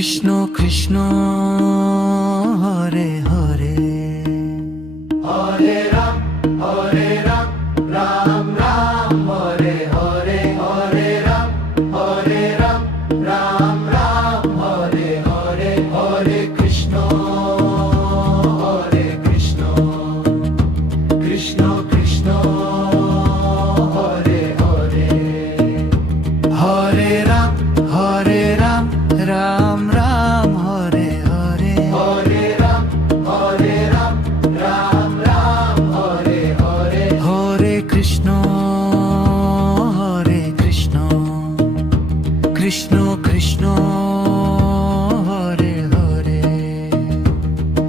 Krishna Krishna Hare Hare, Hare Ram Ram Ram Hare Hare, Hare Ram Ram Ram Hare Hare, Hare Krishna Krishna Krishna Hare Hare, Hare Ram Ram Ram Hare Hare, Hare Ram Ram Ram Hare Hare, Hare Krishna Krishna Krishna Hare Hare,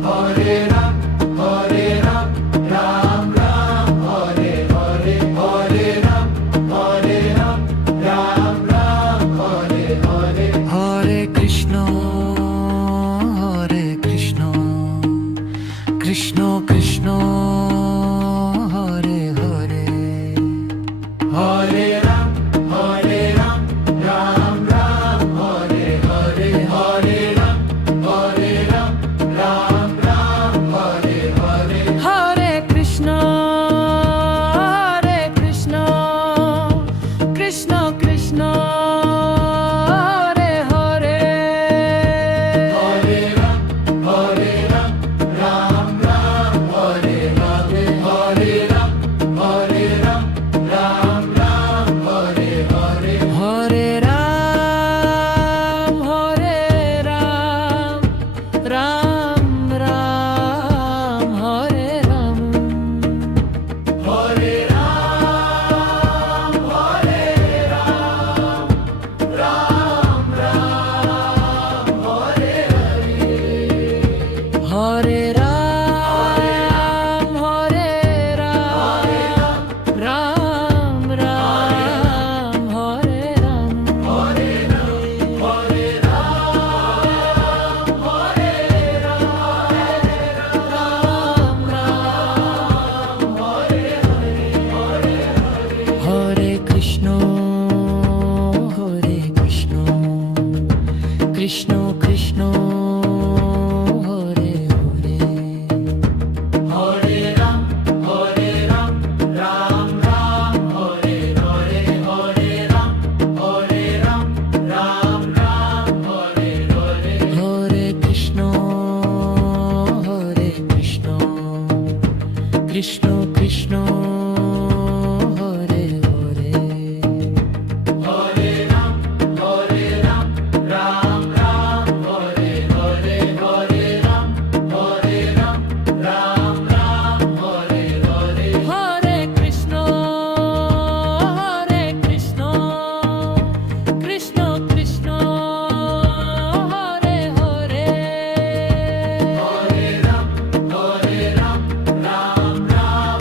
Hare Ram Ram Ram Hare Hare, Hare Ram Ram Ram Hare Hare, Hare Krishna Krishna Krishna Hare Hare, Hare Ram Ram Ram Hare Hare, Hare Ram Ram Ram Hare Hare, Hare Krishna Krishna Krishna Hare Hare, Hare Ram Ram Ram Hare Hare, Hare Ram Ram Ram Hare Hare, Hare Ram Ram Ram Hare Ram, Hare Ram Ram Ram Hare Hare, Hare Ram Ram Ram Hare Ram, Hare Krishna Krishna Krishna Hare Hare, Hare Ram Ram Ram Hare Hare, Hare Ram Ram Ram Hare Hare, Hare Krishna Krishna Krishna Hare Hare, Hare Ram Ram Ram Hare Hare, Hare Ram Ram Ram Hare Hare, Hare Krishna Krishna Krishna Hare Hare, Hare Ram Ram Ram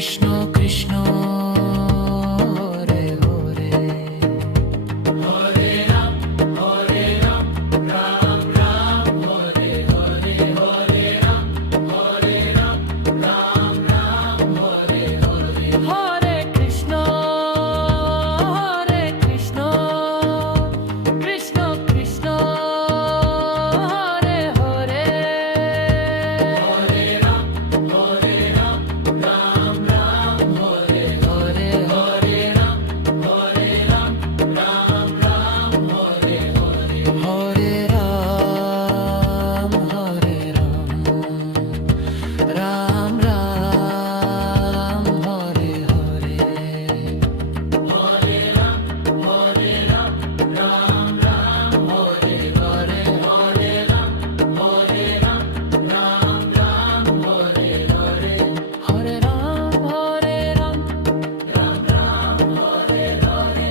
Krishna Krishna Hare Hare Hare Ram, Ram Ram, Hare Hare, Hare Ram, Ram Ram, Hare Hare. Hare Krishna Krishna Krishna Hare Hare Hare Ram, Ram Ram, Hare Hare, Hare Ram, Ram Ram, Hare Hare. Hare Ram Ram Ram Hare Hare Hare Ram, Ram Ram, Hare Hare, Hare Ram, Ram Ram, Hare Hare. Hare Ram Hare Ram Ram Ram, Hare Hare,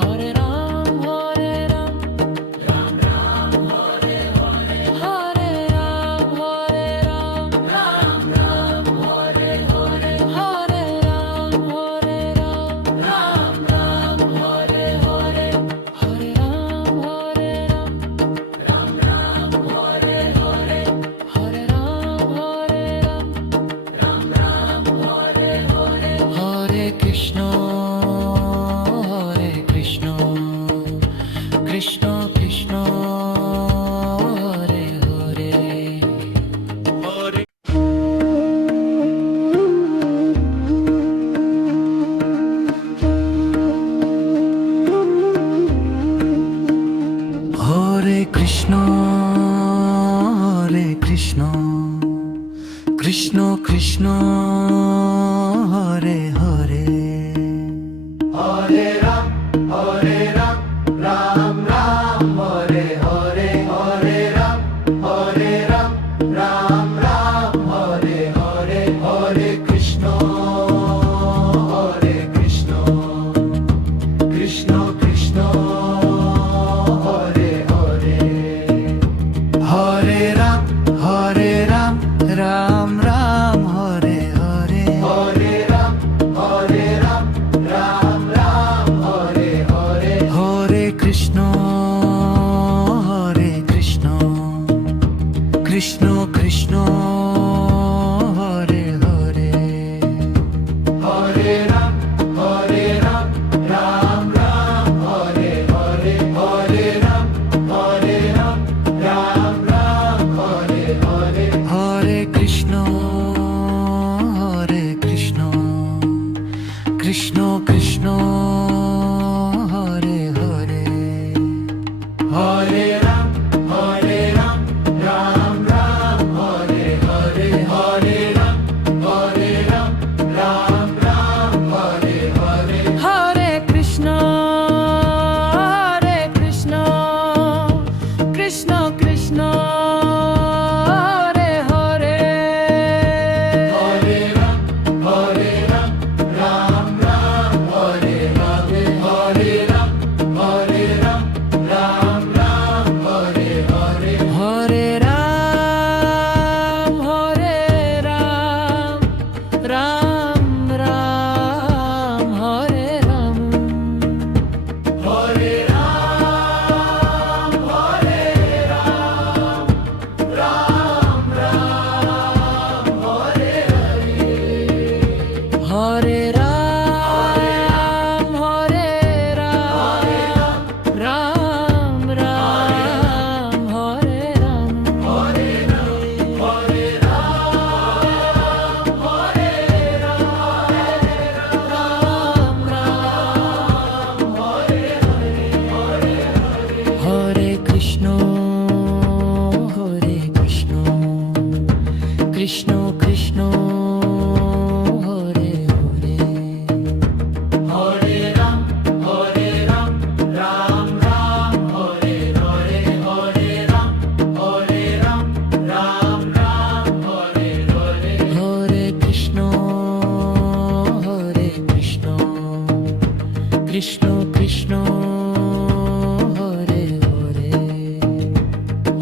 Hare Ram Hare Ram Ram Ram, Hare Hare. Hare Ram Hare Ram Ram Ram, Hare Hare, Hare Ram Hare Ram Ram Ram, Hare Hare. Hare Ram Hare Ram Ram Ram, Hare Hare, Hare Ram Hare Ram Ram Ram, Hare Hare. Hare Krishna Krishna Krishna Hare Hare Hare Krishna Krishna Krishna Hare Hare Hare Ram, Ram Ram, Hare Hare, Hare Ram, Ram Ram, Hare Hare, Hare Krishna, Krishna Krishna, Hare Hare. Hare Ram Ram Ram Hare Hare Hare Ram, Ram Ram, Hare Hare. Hare Krishna Krishna Krishna Hare Hare Hare Ram, Ram Ram, Hare Hare, Hare Ram, Ram Ram, Hare Hare. Hare Krishna Krishna Krishna Hare Hare Hare Ram, Ram Ram, Hare Hare, Hare Ram, Ram Ram, Hare Hare. Hare Krishna Krishna Krishna Hare Hare Hare Ram, Ram Ram, Hare Hare, Hare Ram, Ram Ram, Hare Hare. Hare Ram Ram Ram Hare Ram Hare Ram, Ram Ram, Hare Hare. Hare Ram Ram Ram Hare Ram Hare Krishna Krishna Krishna Hare Hare Hare Ram, Ram Ram, Hare Hare, Hare Ram, Ram Ram, Hare Hare. Hare Krishna Krishna Krishna Hare Hare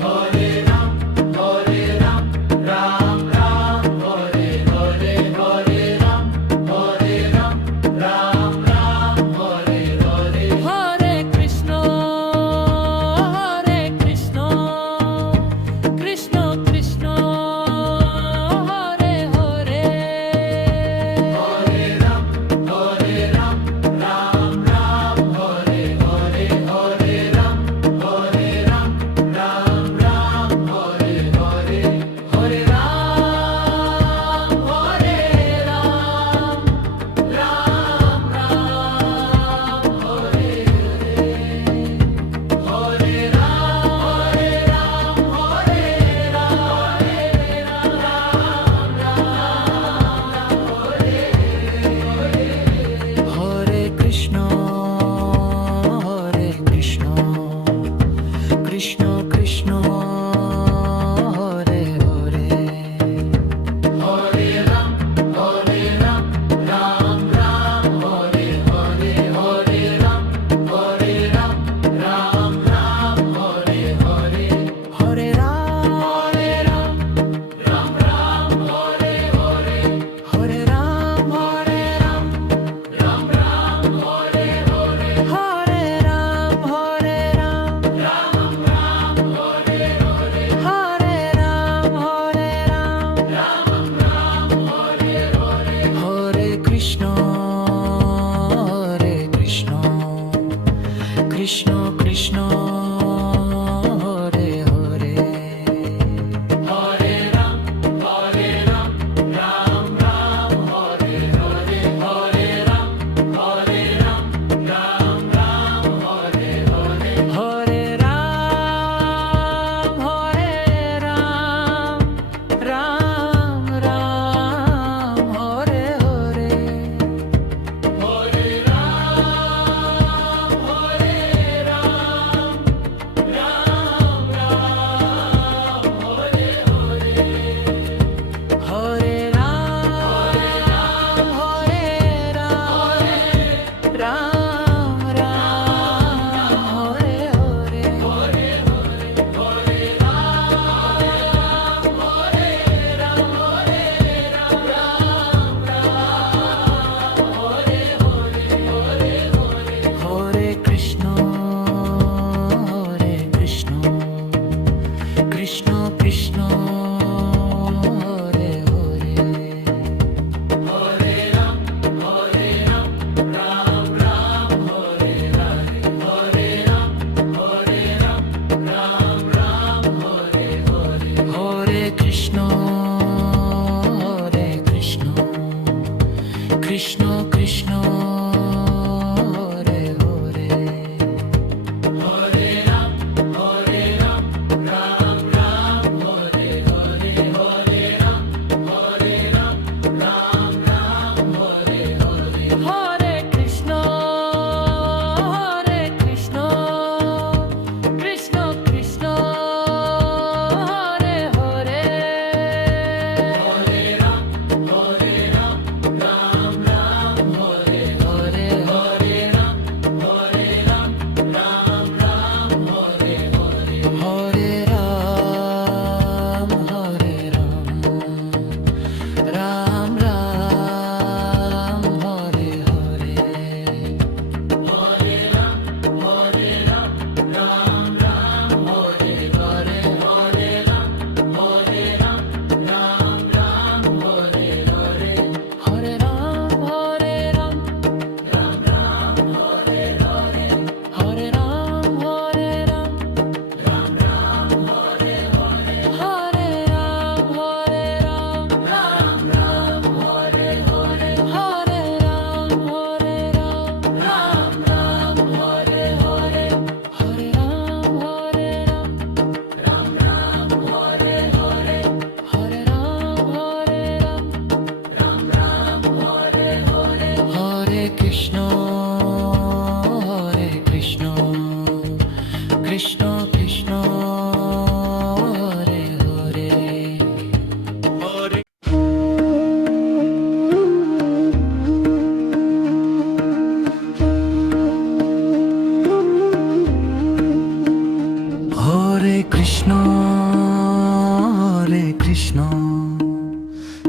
Hare Ram, Ram Ram, Hare Hare, Hare Ram, Krishna Krishna Hare Hare Hare Ram, Hare Ram, Ram Ram, Hare Hare, Hare Ram, Hare Ram, Ram Ram, Hare Hare. Hare Krishna Krishna Krishna Hare Hare Hare Ram, Hare Ram, Ram Ram, Hare Hare Hare Ram, Hare Ram, Ram Ram, Hare Hare. Hare Ram Ram Ram Hare Hare Hare Ram, Hare Ram, Ram Ram, Hare Hare, Hare Ram, Hare Ram, Ram Ram, Hare Hare. Hare Ram Ram Ram, Hare Hare, Hare Ram Ram Ram, Hare Hare. Hare Ram Ram Ram, Hare Hare, Hare Ram Ram Ram, Hare Hare. Hare Ram Ram Ram, Hare Hare, Hare Ram Ram Ram, Hare Hare. Hare Krishna Krishna Krishna Hare Hare Hare Krishna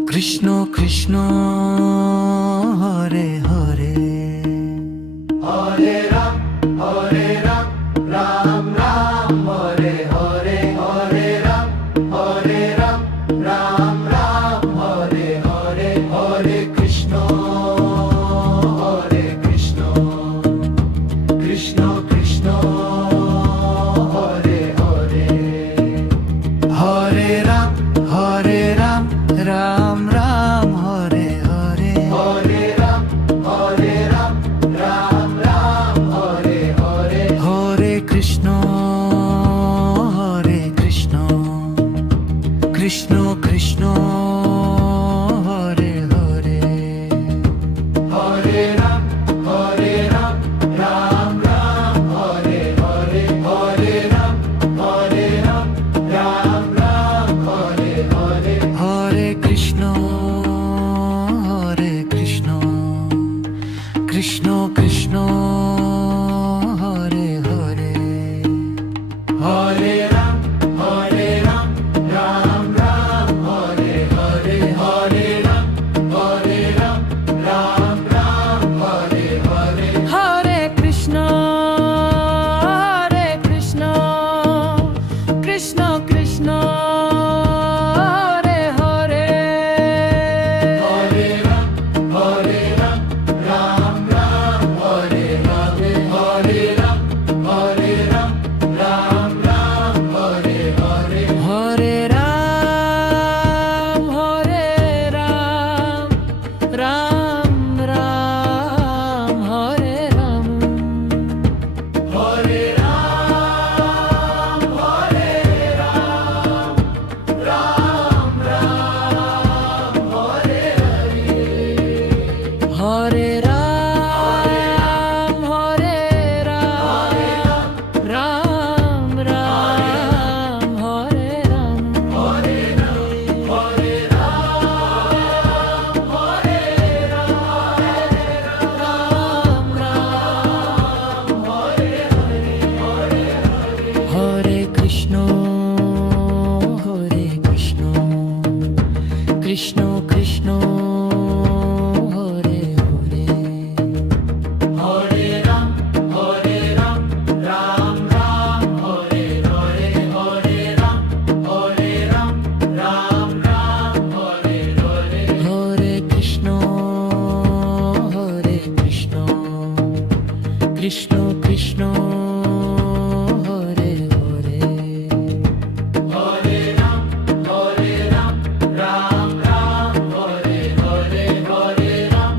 Krishna Krishna Hare Hare Hare Ram, Hare Ram, Ram Ram, Hare Hare, Hare Ram, Hare Ram, Ram Ram, Hare Hare, Hare Krishna, Krishna Krishna, Hare Hare. Hare Ram Ram Ram Hare Hare Hare Ram, Hare Ram, Ram Ram, Hare Hare. Hare Krishna Krishna Krishna Hare Hare Hare Ram, Hare Ram, Ram Ram, Hare Hare, Hare Ram, Hare Ram, Ram Ram, Hare Hare. Hare Krishna Krishna Krishna Hare Hare Hare Ram, Hare Ram, Ram Ram, Hare Hare, Hare Ram, Hare Ram, Ram Ram, Hare Hare. Hare Krishna Krishna Krishna Hare Hare Hare Ram, Hare Ram, Ram Ram, Hare Hare, Hare Ram, Hare Ram, Ram Ram, Hare Hare. Hare Ram Ram Ram Hare Ram Hare Ram, Hare Ram, Ram Ram, Hare Hare. Hare Ram Ram Ram Hare Ram Hare Ram, Hare Ram, Hare Ram, Ram Ram Hare Hare. Hare Krishna Krishna Krishna Hare Hare Hare Ram, Hare Ram, Ram Ram, Hare Hare, Hare Ram, Hare Ram, Ram Ram, Hare Hare. Hare Krishna Krishna Krishna Hare Hare Hare Ram, Hare Ram, Ram Ram, Hare Hare, Hare Ram,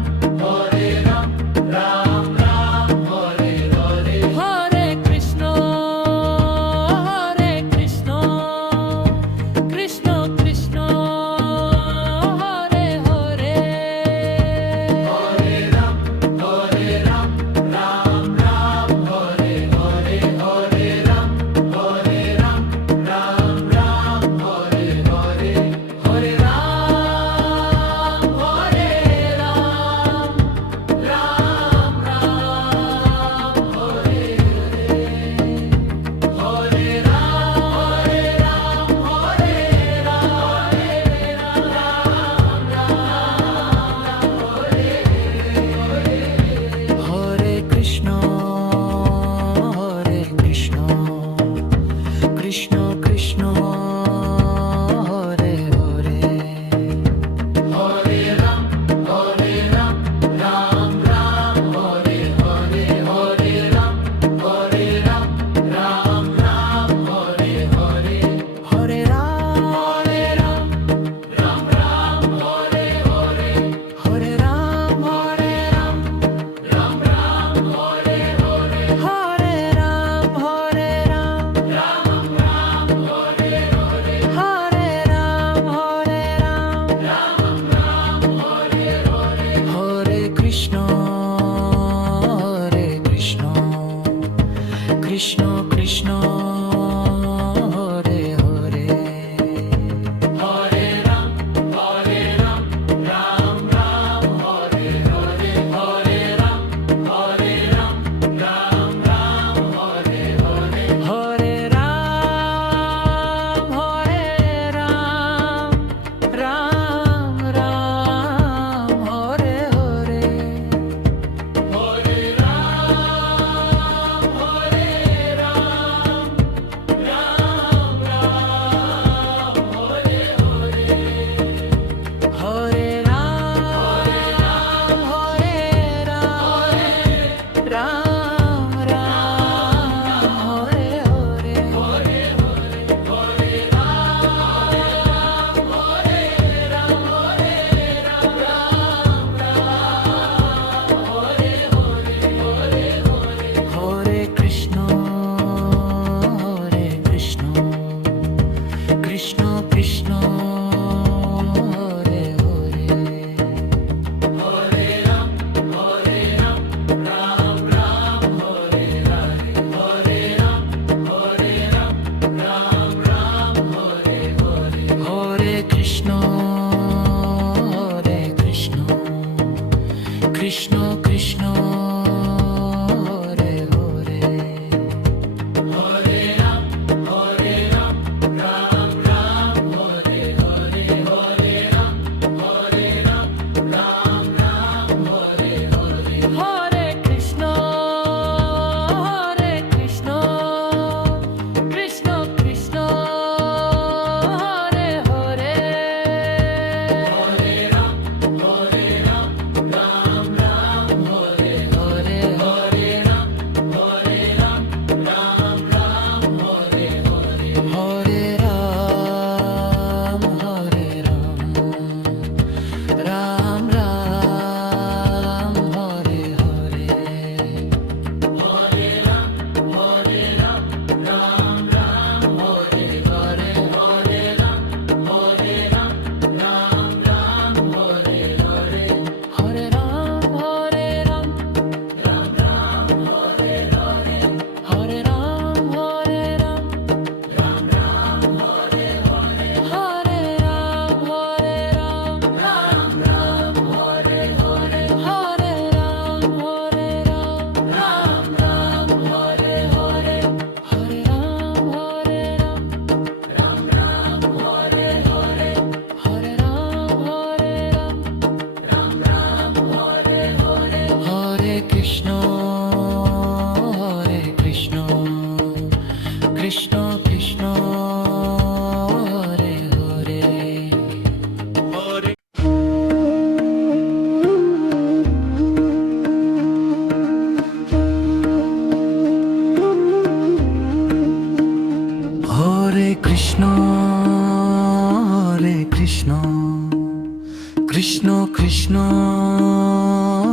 Krishna Krishna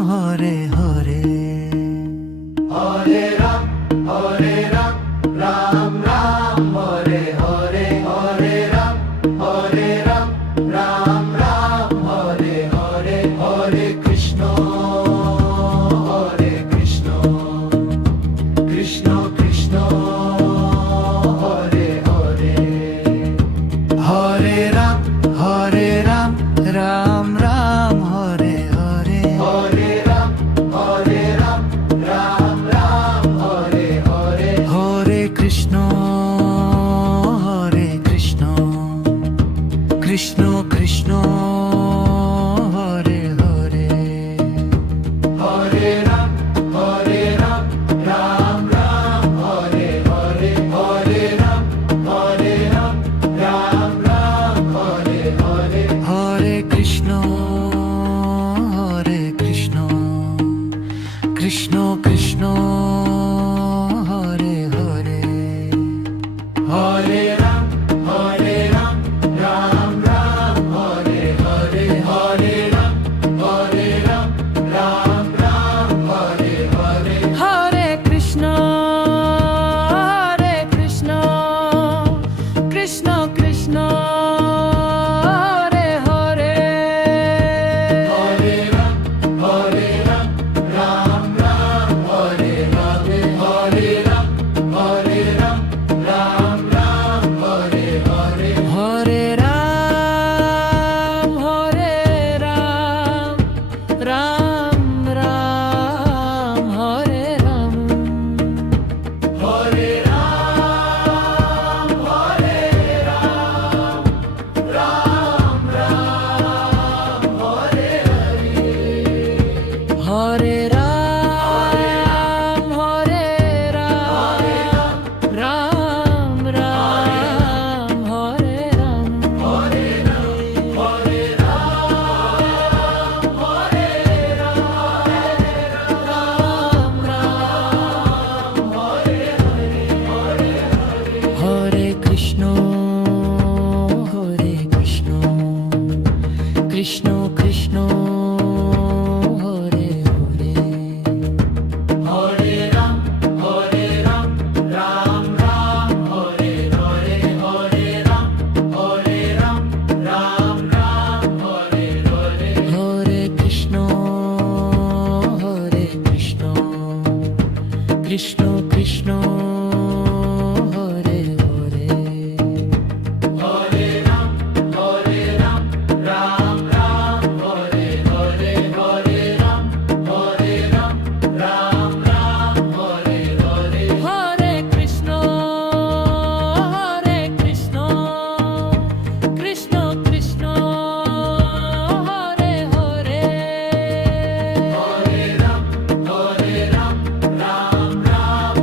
Hare Hare Hare Ram, Ram Ram, Hare Hare, Hare Ram, Ram Ram, Hare Hare, Hare Krishna, Krishna Krishna, Hare Hare. Hare Ram Ram Ram Hare Hare Hare Ram, Ram Ram, Hare Hare. Hare Krishna Krishna Krishna Hare Hare Hare Ram, Ram Ram, Hare Hare, Hare Ram, Ram Ram, Hare Hare. Hare Krishna Krishna Krishna Hare Hare Hare Ram, Ram Ram, Hare Hare, Hare Ram, Ram Ram, Hare Hare. Hare Krishna Krishna Krishna Hare Hare Hare Ram, Ram Ram, Hare Hare, Hare Ram, Ram Ram, Hare Hare. Hare Ram Ram Ram Hare Ram Hare Ram, Ram Ram, Hare Hare. Hare Ram Ram Ram Hare Ram Hare Krishna Krishna Krishna Hare Hare Hare Ram, Ram Ram, Hare Hare, Hare Ram, Ram Ram, Hare Hare. Hare Krishna Krishna Krishna Hare Hare Hare Ram, Ram Ram, Hare Hare, Hare Ram, Ram Ram, Hare Hare. Hare Krishna Krishna Krishna Hare Hare Hare Ram, Ram Ram,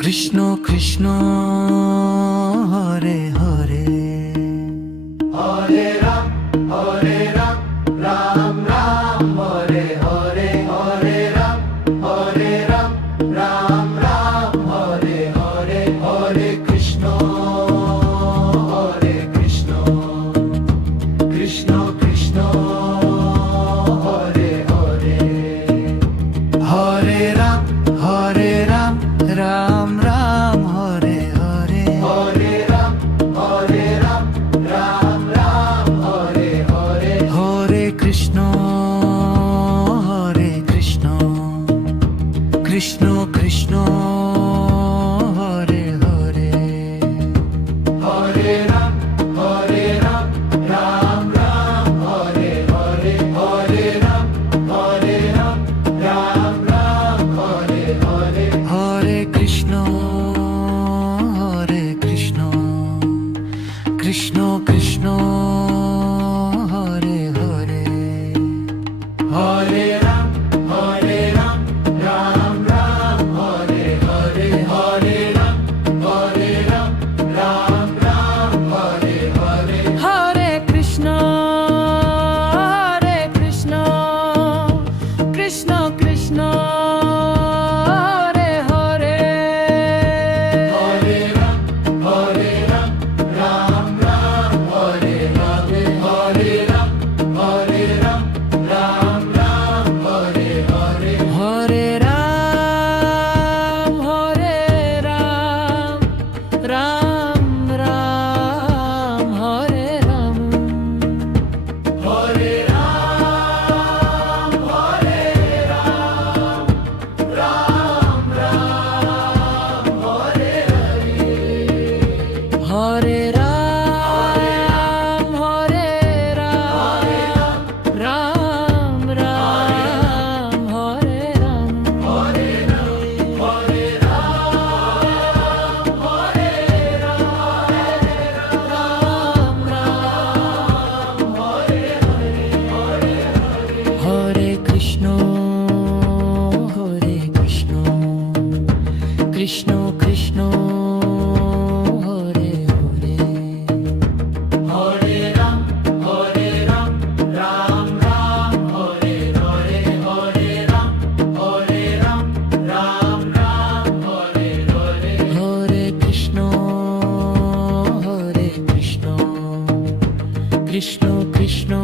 Krishna Krishna Hare Hare Hare Ram, Ram Ram, Hare Hare, Hare Ram, Ram Ram, Hare Hare, Hare Krishna, Krishna Krishna, Hare Hare. Hare Ram Ram Ram Hare Hare Hare Ram, Ram Ram, Hare Hare. Hare Krishna Krishna Krishna Hare Hare Hare Ram, Ram Ram, Hare Hare, Hare Ram, Ram Ram, Hare Hare. Hare Krishna Krishna Krishna Hare Hare Hare Ram, Ram Ram, Hare Hare, Hare Ram, Ram Ram, Hare Hare. Hare Krishna, Krishna Krishna, Hare Hare. Hare Ram, Ram Ram, Hare Hare, Hare Ram, Ram Ram, Hare Hare. Hare Ram, Ram Ram, Hare Ram. Hare Ram, Ram Ram, Hare Hare. Hare Ram, Ram Ram, Hare Ram. Hare Krishna, Krishna Krishna, Hare Hare. Hare Ram, Ram Ram, Hare Hare, Hare Ram, Ram Ram, Hare Hare. Hare Krishna, Krishna Krishna,